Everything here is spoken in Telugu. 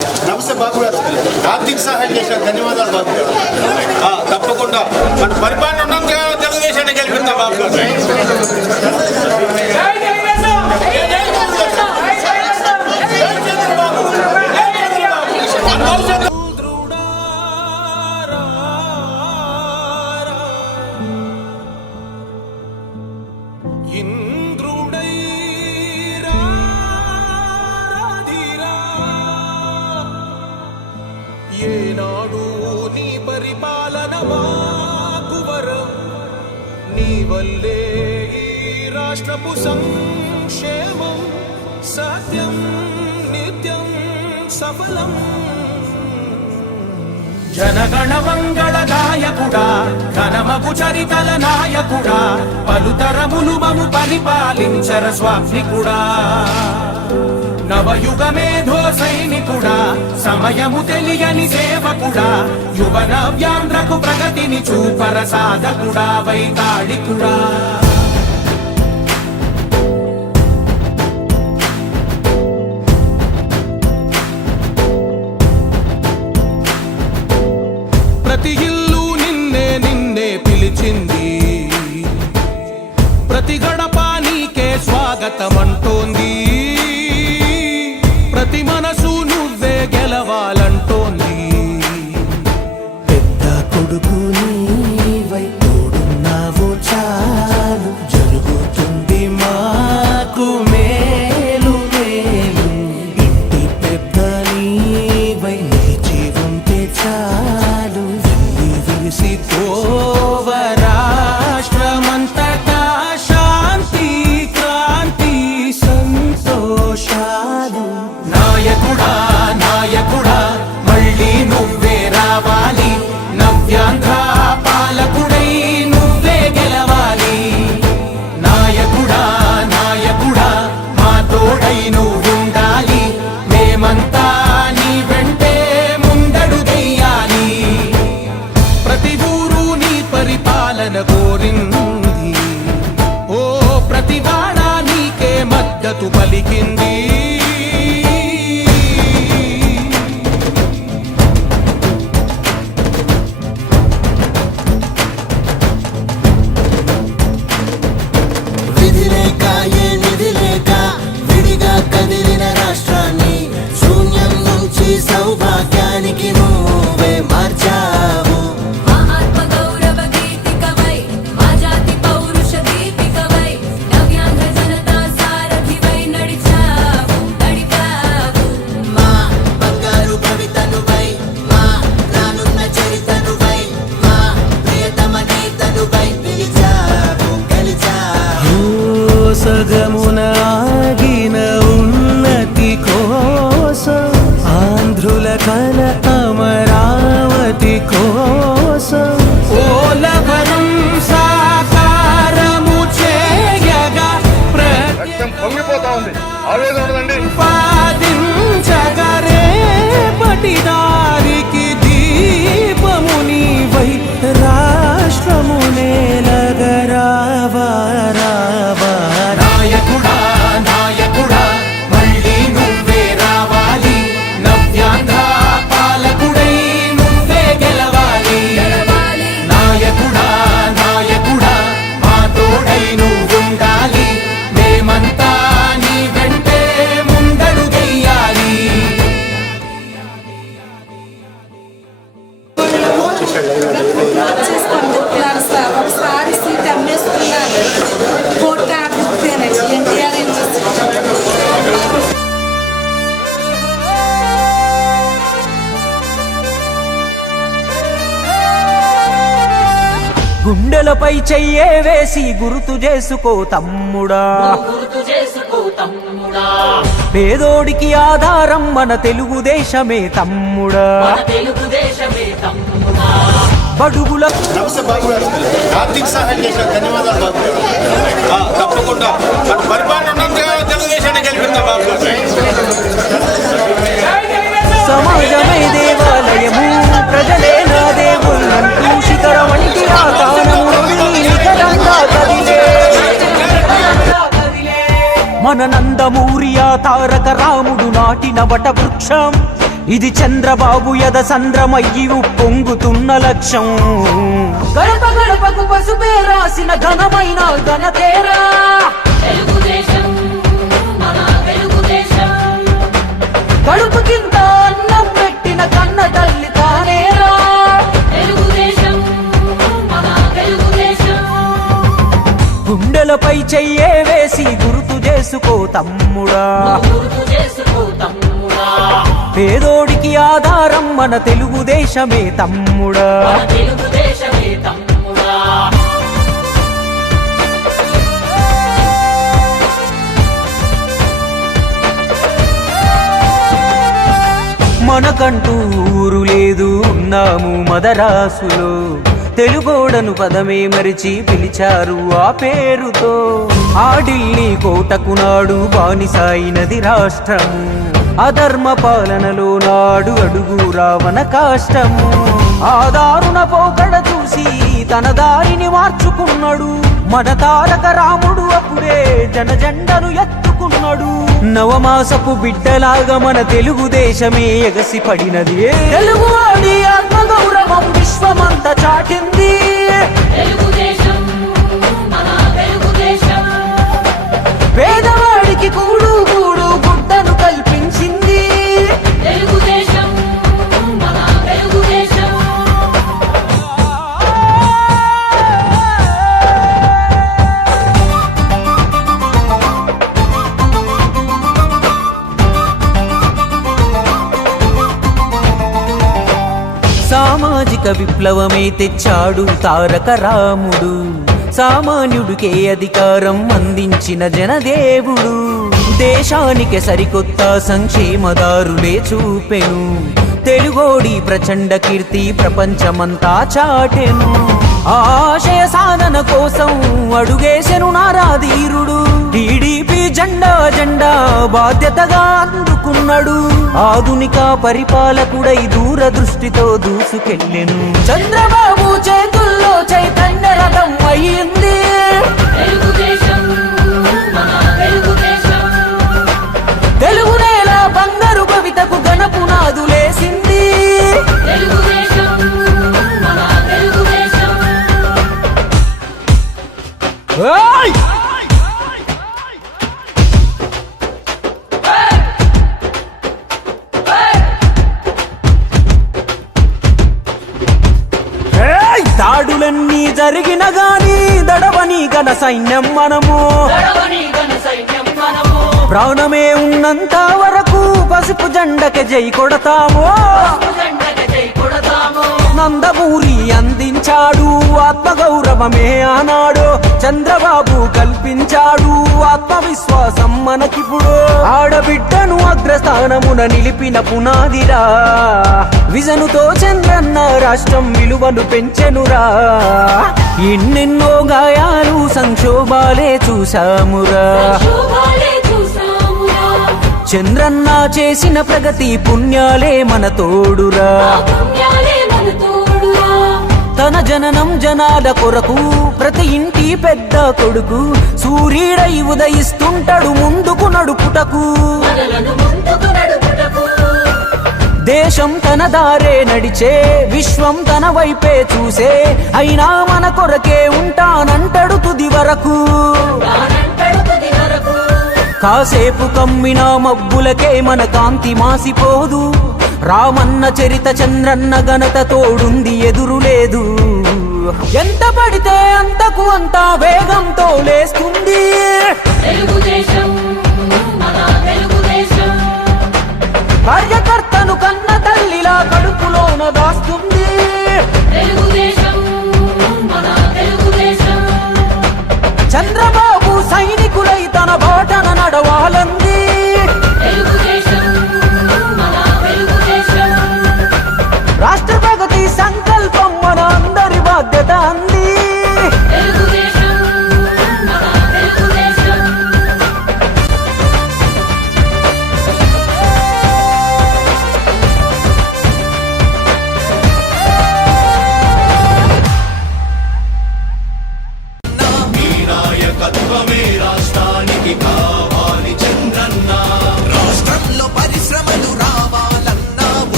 నమస్తే బాబు గారు, ఆర్థిక సహాయం చేశారు, ధన్యవాదాలు బాబు గారు. తప్పకుండా మన పరిపాలన ఉన్నంతగా తెలుగుదేశాన్ని గెలిపిద్దాం బాబు గారు. ఏనాడు నీ పరిపాలన మాకు వరం, నీ వల్లే ఈ రాష్ట్రపు సంక్షేమం సత్యం నిత్యం సఫలం. జనగణ మంగళ నాయకుడా, ఘనమగు చరితల నాయకుడా, పలుతరములు మము పరిపాలించర స్వామికుడా. నవయుగ మేధో సైనికుడా, సమయము తెలియని సేవకుడా, యువ నవ్యాంధ్రకు ప్రగతిని చూపర సాధకుడా, వైతాళికుడా. ప్రతి ఇల్లు నిన్నే నిన్నే పిలిచింది, ప్రతి గడప నీకే స్వాగతమంటోంది, ప్రతి మనసు నువ్వే గెలవాలంటోంది. పెద్ద కొడుకు నీవై తోడున్నావు చాలు, జరుగుతుంది మాకు మేలు మేలు. ఇంటి పెద్ద నీవై నిలిచి ఉంటే చాలు, వెళ్ళి విరిసి పోవ రాష్ట్రమంతటా శాంతి క్రాంతి సంతోషాలు. నాయకుడా నాయకుడా మళ్ళీ నువ్వే రావాలి, నవ్యాంధ్ర పాలకుడై నువ్వే గెలవాలి. నాయకుడా నాయకుడా మా తోడై నువ్వుండాలి, మేమంతా నీ వెంటే ముందడుగెయ్యాలి. ప్రతి ఊరు నీ పరిపాలన కోరింది, ఓ ప్రతివాడ నీకే మద్దతు పలికింది. విధి లేక ఏ నిధి లేక విడిగా కదిలిన రాష్ట్రాన్ని శూన్యం నుంచి సౌభాగ్యానికి నువ్వే మార్చావు. మా ఆత్మ గౌరవ గీతికవై, మా జాతి పౌరుష దీపికవై, నవ్యాంధ్ర జనతా సారథివై నడిచావు నడిపావు. మా బంగారు భవితనువై, మా రానున్న చరితనువై, మా ప్రియతమ నేతనువై పిలిచావు గెలిచావు. సగమున ఆగిన ఉన్నతి కోసం, ఆంధ్రుల కల అమరావతి కోసం, ఓలవరం సాకారము చేయగా పొంగిపోతా ఉంది, ఆవేదన ఉండదండి. ప్రతిపాదించగరే పటి దారికి దీపము నీవై, రాష్ట్రము నేలగరావా రావా. నాయకుడా నాయకుడా మళ్ళీ నువ్వే రావాలి, నవ్యాంధ్ర పాలకుడై నువ్వే గెలవాలి. నాయకుడా నాయకుడా మా తోడై నువ్వుండాలి, మేమంతా నీ వెంటే ముందడుగెయ్యాలి. ఒకసారి సీట్ అమ్మేసుకున్నారు, కోర్టు ఆపిస్తేనే ఎన్టీఆర్ గుండెలపై చెయ్యే వేసి గుర్తు చేసుకో తమ్ముడా, పేదోడికి ఆధారం మన తెలుగుదేశమే తమ్ముడా. బడుగుల నమస్తే బాబు గారు, ఆర్థిక సహాయం చేశారు, ధన్యవాదాలు బాబు గారు. తప్పకుండా మన పరిపాలన ఉన్నంతగా తెలుగుదేశాన్ని గెలిపిద్దాం బాబు గారు. సమాజమే దేవాలయము, ప్రజలే నా దేవుళ్ళంటూ శిఖర వంటి ఆకారము నికరంగా కదిలే. మన నందమూరి ఆ తారక రాముడు నాటిన వట వృక్షం, ఇది చంద్రబాబు యద సంద్రమయ్యి ఉప్పొంగుతున్న లక్ష్యం. గడప గడపకు పసుపే రాసిన ఘనమైన ఘనతేరా తెలుగుదేశం మన తెలుగుదేశం. కడుపు కింద అన్నం పెట్టిన కన్న తల్లి తానేరా తెలుగుదేశం మన తెలుగుదేశం. గుండెలపై చెయ్యే వేసి గుర్తు చేసుకో తమ్ముడా, గుర్తు చేసుకో తమ్ముడా. పేదోడికి ఆధారం మన తెలుగుదేశమే తమ్ముడా. మన తెలుగుదేశమే తమ్ముడా. మనకంటూ ఊరు లేదు, ఉన్నాము మదరాసులో. తెలుగోడను పదమే మరిచి పిలిచారు ఆ పేరుతో. ఆ ఢిల్లీ కోటకు నాడు బానిసాయినది రాష్ట్రము. అధర్మ పాలనలో నాడు అడుగు రావణ కాష్టము. ఆ దారుణ పోకడ చూసి తన దారిని మార్చుకున్నాడు మన తారక రాముడు. అప్పుడే జనజెండను ఎత్తుకున్నాడు. నవమాసపు బిడ్డలాగా మన తెలుగుదేశమే ఎగసి పడినది. తెలుగువాడి ఆత్మగౌరవం విశ్వమంతా చాటింది. తెలుగుదేశం మన తెలుగుదేశం. పేదవాడికి కూడు కూడు గుడ్డను కల్పించింది. తెలుగుదేశం మన తెలుగుదేశం. సామాజిక విప్లవమే తెచ్చాడు తారక రాముడు. సామాన్యుడికే అధికారం అందించిన జనదేవుడు. దేశానికి సరికొత్త సంక్షేమదారులే చూపెను. తెలుగోడి ప్రచండ కీర్తి ప్రపంచమంతా చాటెను. ఆశయ సాధన కోసం అడుగేసెను నారాధీరుడు. టీడీపీ జెండా జెండా బాధ్యతగా అందుకున్నాడు. ఆధునిక పరిపాలకుడై దూరదృష్టితో దూసుకెళ్ళెను. చంద్రబాబు చేతుల్లో చైతన్య రథం అయ్యింది. తెలుగుదేశం మన తెలుగుదేశం. తెలుగు నేల బంగారు కవితకు గణపునాదులేసింది. తెలుగుదేశం మన తెలుగుదేశం. ఓయ్! ఏయ్! దాడులన్నీ జరిగిన గాని దడవని ఘన సైన్యం మనము. గడవని ఘన సైన్యం మనము. ప్రాణమే ఉన్నంత వరకు పసుపు జెండకి జై కొడతాము. జెండకి జై కొడతాము. నందమూరి అందించాడు ఆత్మగౌరవమే ఆనాడు. చంద్రబాబు కల్పించాడు ఆత్మవిశ్వాసం మనకిప్పుడు. ఆడబిడ్డను అగ్రస్థానమున నిలిపిన పునాదిరా. విజనుతో చంద్రన్న రాష్ట్రం విలువను పెంచెనురా. ఎన్నెన్నో గాయాలు సంక్షోభాలే చూసామురా. శోభాలే చూసామురా. చంద్రన్న చేసిన ప్రగతి పుణ్యాలే మన తోడురా. పుణ్యాలే మన తోడురా. తన జననం జనాల కొరకు ప్రతి ఇంటి పెద్ద కొడుకు సూర్యుడై ఉదయిస్తుంటాడు ముందుకు నడుపుటకు. మనలను ముందుకు నడుపుటకు. దేశం తన దారే నడిచే, విశ్వం తన వైపే చూసే. అయినా మన కొరకే ఉంటానంటాడు తుది వరకు. తానంటడు తుది వరకు. కాసేపు కమ్మిన మబ్బులకే మన కాంతి మాసిపోదు. రామన్న చరిత చంద్రన్న ఘనత తోడుంది ఎదురులేదు. ఎంత పడితే అంతకు అంత వేగంతో లేస్తుంది. తెలుగుదేశం మన తెలుగుదేశం. కార్యకర్తను కన్న